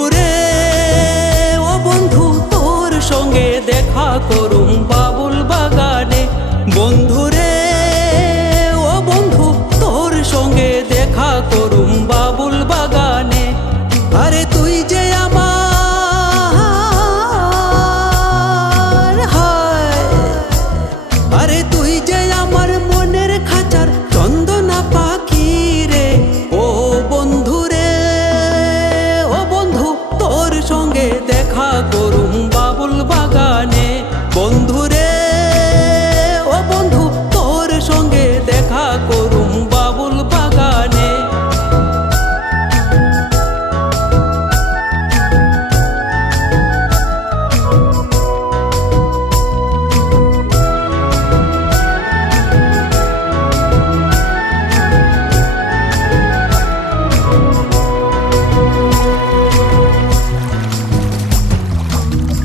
বন্ধুরে ও বন্ধু তোর সঙ্গে দেখা করুম বাবুল বাগানে। বন্ধুরে ও বন্ধু তোর সঙ্গে দেখা করুম বাবুল বাগানে। আরে তুই যে আমার হায়, আরে তুই যে আমার মনের খাঁচার চন্দনা পাখি রে। ও বন্ধুরে ও বন্ধু তোর সঙ্গে দেখা করুম বাবুল বাগানে। বন্ধুরে ও বন্ধু তোর সঙ্গে দেখা করুম বাবুল বাগানে।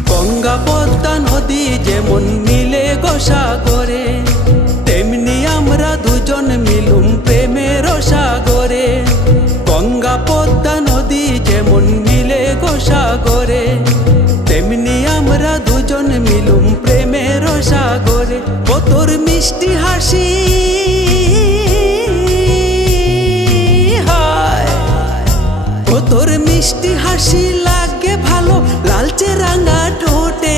গঙ্গা পদ্মা নদী যেমন মিলে গো সাগরে, তেমনি আমরা দুজন মিলুম প্রেমের সাগরে। গঙ্গা পদ্মা নদী যেমন মিলে গো সাগরে, তেমনি আমরা দুজন মিলুম প্রেমের সাগরে। ও তোর মিষ্টি হাসি হায়, ও তোর মিষ্টি হাসি লাগে ভালো লালচে রাঙা ঠোঁটে।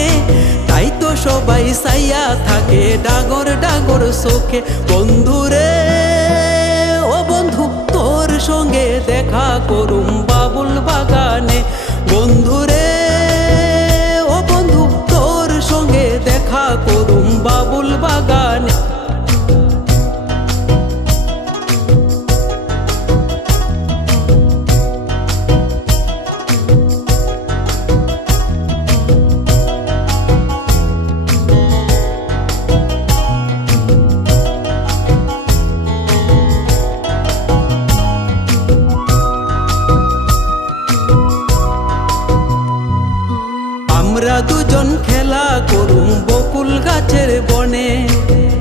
তাই তো সবাই সাইয়া থাকে ডাগর ডাগর চোখে। বন্ধুরে ও বন্ধু তোর সঙ্গে দেখা করুম বাবুল বাগানে। বন্ধুরে ও বন্ধু তোর সঙ্গে দেখা করুম বাবুল বাগানে। আমরা দুজন খেলা করুম বকুল গাছের বনে,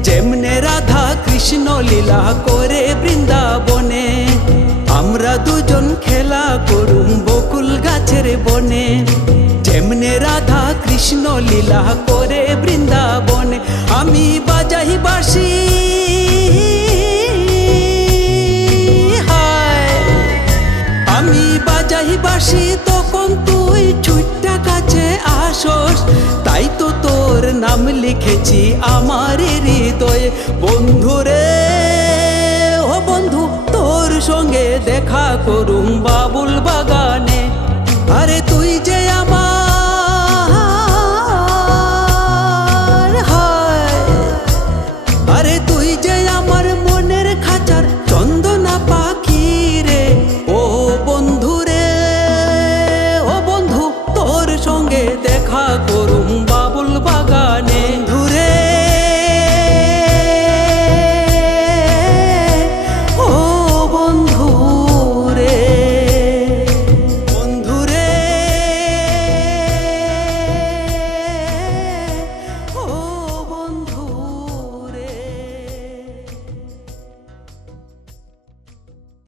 যেমনে রাধা কৃষ্ণ লীলা করে বৃন্দাবনে। আমরা দুজন খেলা করুম বকুল গাছের বনে, যেমনে রাধা কৃষ্ণ লীলা করে বৃন্দাবনে। আমি বাজাই বাঁশি হায়, আমি বাজাই বাঁশি তখন তুই ছুট্টা কাছে আসস। তাই তো তোর নাম লিখেছি আমার হৃদয়ে। বন্ধুরে ও বন্ধু তোর সঙ্গে দেখা করুম বাবুল বাগানে। আরে তুই যে আমার হায়, আরে তুই যে আমার মনের খাঁচার চন্দনা পাখি রে। ও বন্ধুরে ও বন্ধু তোর সঙ্গে দেখা করুম বাবুল বাগানে।